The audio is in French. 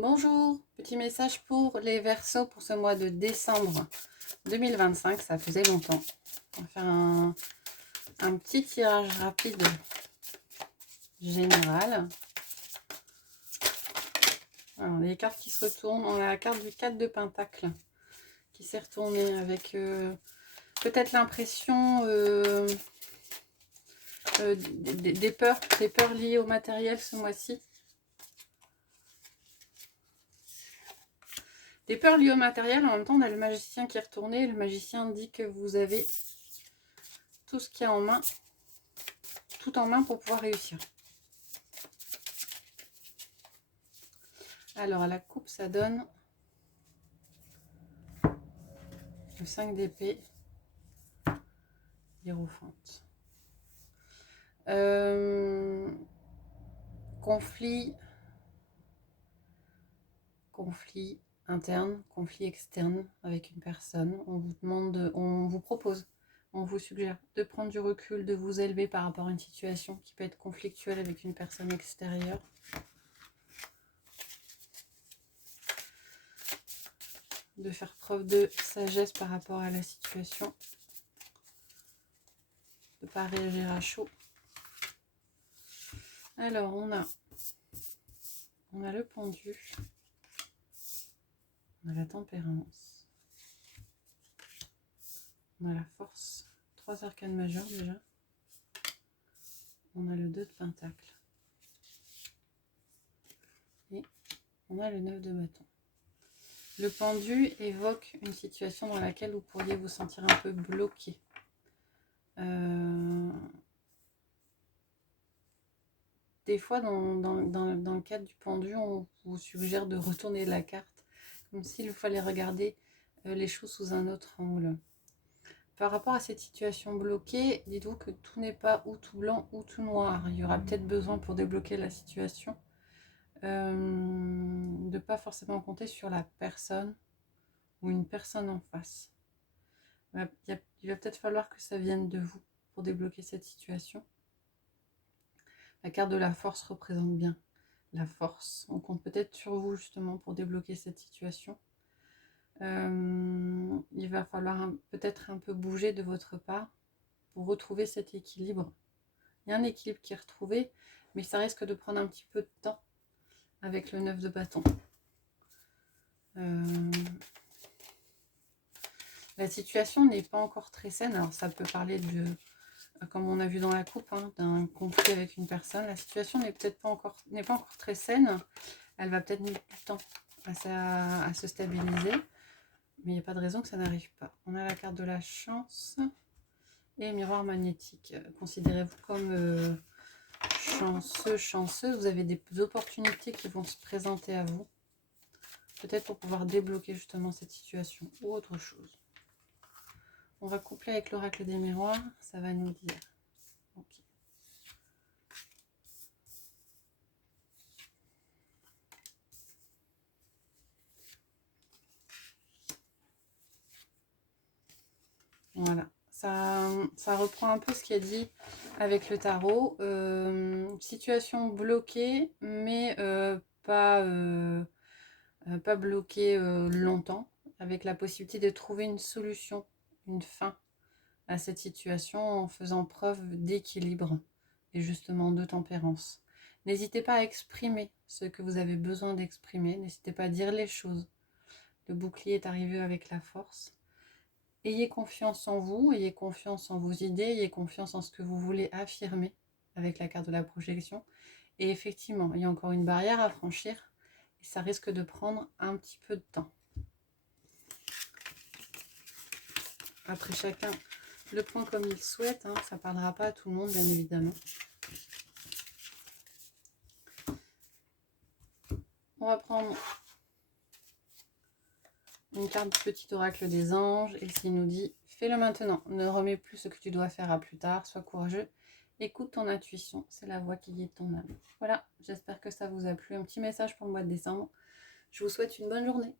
Bonjour, petit message pour les Verseaux pour ce mois de décembre 2025. Ça faisait longtemps. On va faire un petit tirage rapide général. Alors, les cartes qui se retournent. On a la carte du 4 de Pentacle qui s'est retournée avec peut-être l'impression des peurs liées au matériel ce mois-ci. Des peurs liées au matériel, en même temps on a le magicien qui est retourné. Le magicien dit que vous avez tout ce qu'il y a en main, tout en main pour pouvoir réussir. Alors à la coupe ça donne le 5 d'épée, hiérophante. Conflit interne, conflit externe avec une personne. On vous demande, on vous propose, on vous suggère de prendre du recul, de vous élever par rapport à une situation qui peut être conflictuelle avec une personne extérieure. De faire preuve de sagesse par rapport à la situation. De ne pas réagir à chaud. Alors, on a le pendu. On a la tempérance. On a la force. 3 arcanes majeures déjà. On a le 2 de pentacle. Et on a le 9 de bâton. Le pendu évoque une situation dans laquelle vous pourriez vous sentir un peu bloqué. Des fois, dans le cadre du pendu, on vous suggère de retourner la carte, comme s'il fallait regarder les choses sous un autre angle. Par rapport à cette situation bloquée, dites-vous que tout n'est pas ou tout blanc ou tout noir. Il y aura peut-être besoin pour débloquer la situation de ne pas forcément compter sur la personne ou une personne en face. Il va peut-être falloir que ça vienne de vous pour débloquer cette situation. La carte de la force représente bien la force. On compte peut-être sur vous justement pour débloquer cette situation. Il va falloir peut-être un peu bouger de votre part pour retrouver cet équilibre. Il y a un équilibre qui est retrouvé, mais ça risque de prendre un petit peu de temps avec le 9 de bâton. La situation n'est pas encore très saine. Alors ça peut parler de, comme on a vu dans la coupe, hein, d'un conflit avec une personne. La situation n'est pas encore très saine. Elle va peut-être mettre du temps à se stabiliser. Mais il n'y a pas de raison que ça n'arrive pas. On a la carte de la chance et miroir magnétique. Considérez-vous comme chanceux, chanceuse. Vous avez des opportunités qui vont se présenter à vous. Peut-être pour pouvoir débloquer justement cette situation ou autre chose. On va coupler avec l'oracle des miroirs. Ça va nous dire. Okay. Voilà. Ça reprend un peu ce qu'il a dit avec le tarot. Situation bloquée, mais pas bloquée longtemps, avec la possibilité de trouver une solution, une fin à cette situation en faisant preuve d'équilibre et justement de tempérance. N'hésitez pas à exprimer ce que vous avez besoin d'exprimer, n'hésitez pas à dire les choses. Le bouclier est arrivé avec la force. Ayez confiance en vous, ayez confiance en vos idées, ayez confiance en ce que vous voulez affirmer avec la carte de la projection. Et effectivement, il y a encore une barrière à franchir et ça risque de prendre un petit peu de temps. Après, chacun le prend comme il souhaite, hein, ça ne parlera pas à tout le monde, bien évidemment. On va prendre une carte du petit oracle des anges et s'il nous dit « Fais-le maintenant, ne remets plus ce que tu dois faire à plus tard, sois courageux, écoute ton intuition, c'est la voix qui guide ton âme. » Voilà, j'espère que ça vous a plu. Un petit message pour le mois de décembre. Je vous souhaite une bonne journée.